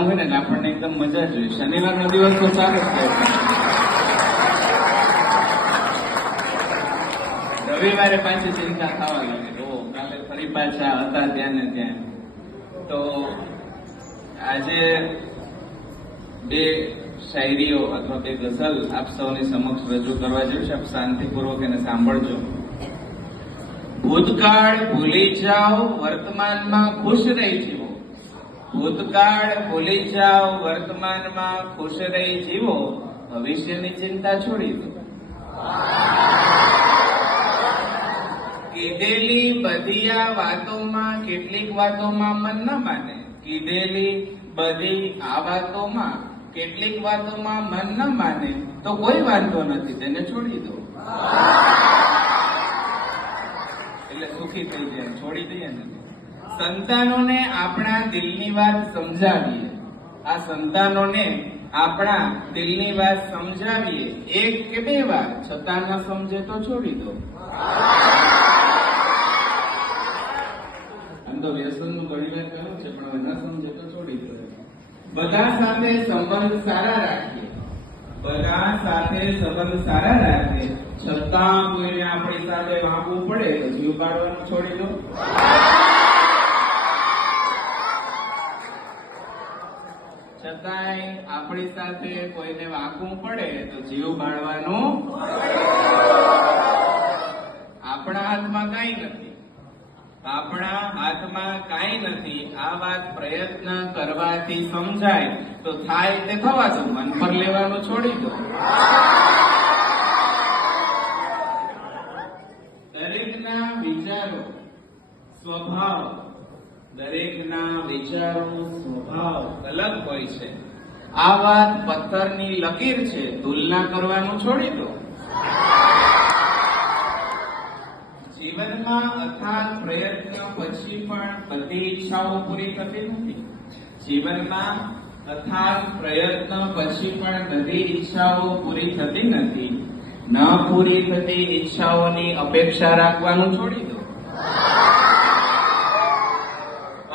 જવાનું હોય ને આપણને એકદમ મજા જ હોય. શનિવારનો દિવસ તો ચાલે જ જાય. રવિવારે પાછી ચિંતા થવા લાગે, ઓ કાલે ફરી પાછા હતા ત્યાં ને ત્યાં. તો આજે બે શાયરીઓ અથવા બે ગઝલ આપ સૌની સમક્ષ રજૂ કરવા જેવું છે. આપ શાંતિપૂર્વક એને સાંભળજો. ભૂતકાળ ભૂલી જાઓ, વર્તમાનમાં ખુશ રહી જીવો. ભૂતકાળ ભૂલી જાઓ, વર્તમાનમાં ખુશ રહી જીવો. ભવિષ્યની ચિંતા છોડી દો. કીધેલી બધી આ વાતોમાં કેટલીક વાતોમાં મન ન માને. કીધેલી બધી આ વાતોમાં કેટલીક વાતોમાં મન ન માને તો કોઈ વાંધો નથી, તેને છોડી દો. એટલે સુખી થઈ જાય, છોડી દઈએ ને. સંતાનોને આપણા દિલની વાત સમજાવીએ. આ સંતાનોને આપણા દિલની વાત સમજાવીએ, એક કે બે વાર, છતાં ન સમજે તો છોડી દો. આમ તો વ્યસનનું ઘણી વાર કહ્યું છે, પણ હવે ન સમજે તો છોડી દો. બધા સાથે સંબંધ સારા રાખીએ. બધા સાથે સંબંધ સારા રાખીએ, છતાં કોઈને આપણી સાથે વાંકવું પડે તો જીવ કાઢવાનું છોડી દો. છતાંય આપણી સાથે કોઈને વાંકવું પડે તો જીવ બાળવાનું. આપણા હાથમાં કાંઈ નથી. આપણા હાથમાં કાંઈ નથી. આ વાત પ્રયત્ન કરવાથી સમજાય તો થાય તે થવા દો, મન પર લેવાનું છોડી દો. દરેકના વિચારો સ્વભાવ, દરેકના વિચારો સ્વભાવ અલગ હોય છે. આ વાત પથ્થરની લકીર છે, તુલના કરવાનું છોડી દો. જીવનમાં અથાગ પ્રયત્ન પછી પણ બધી ઈચ્છાઓ પૂરી થતી નથી. જીવનમાં અથાગ પ્રયત્ન પછી પણ બધી ઈચ્છાઓ પૂરી થતી નથી. ન પૂરી થતી ઈચ્છાઓની અપેક્ષા રાખવાનું છોડી દો.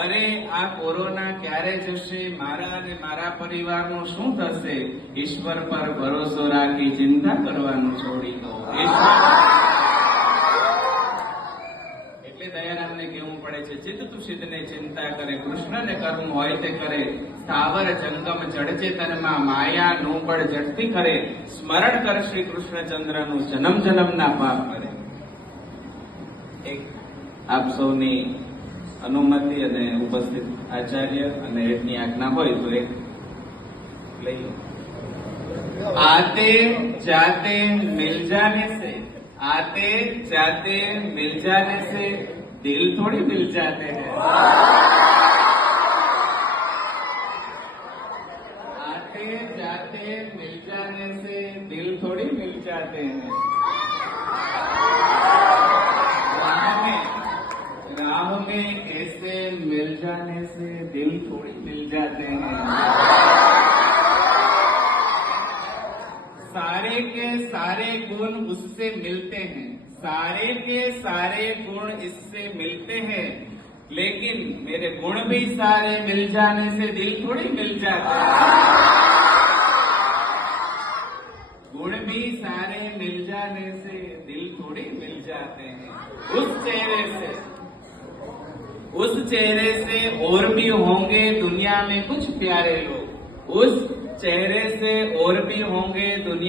અરે આ કોરોના ક્યારે જશે, મારા અને મારા પરિવારનું શું થશે, ઈશ્વર પર ભરોસો રાખી ચિંતા કરવાનું છોડી દો. દયારામને કેવું પડે છે, ચિત્ત તુષિતને ચિંતા કરે, કૃષ્ણને કર્મ હોય તે કરે, સ્થાવર જંગમ જડ ચેતનમાં માયા નું બળ જડતી કરે, સ્મરણ કર શ્રી કૃષ્ણચંદ્રનું જન્મ જન્મના પાપ કરે. એક આપ સૌની અનુમતિ અને ઉપસ્થિત આચાર્ય અને એમની આજ્ઞા હોય તો એક લઈ લો. આતે જાતે મિલ જાને સે, आते जाते मिल जाने से दिल थोड़ी मिल जाते हैं. आते जाते मिल जाने से दिल थोड़ी मिल जाते हैं. राह में ऐसे मिल जाने से दिल थोड़ी मिल जाते हैं. सारे के सारे गुण उससे मिलते हैं, सारे के सारे गुण इससे मिलते हैं, लेकिन मेरे गुण भी सारे मिल जाने से दिल थोड़ी मिल जाता है. गुण भी सारे मिल जाने से दिल थोड़ी मिल जाते हैं. उस चेहरे से और भी होंगे दुनिया में कुछ प्यारे लोग. उस चेहरे से और भी होंगे दुनिया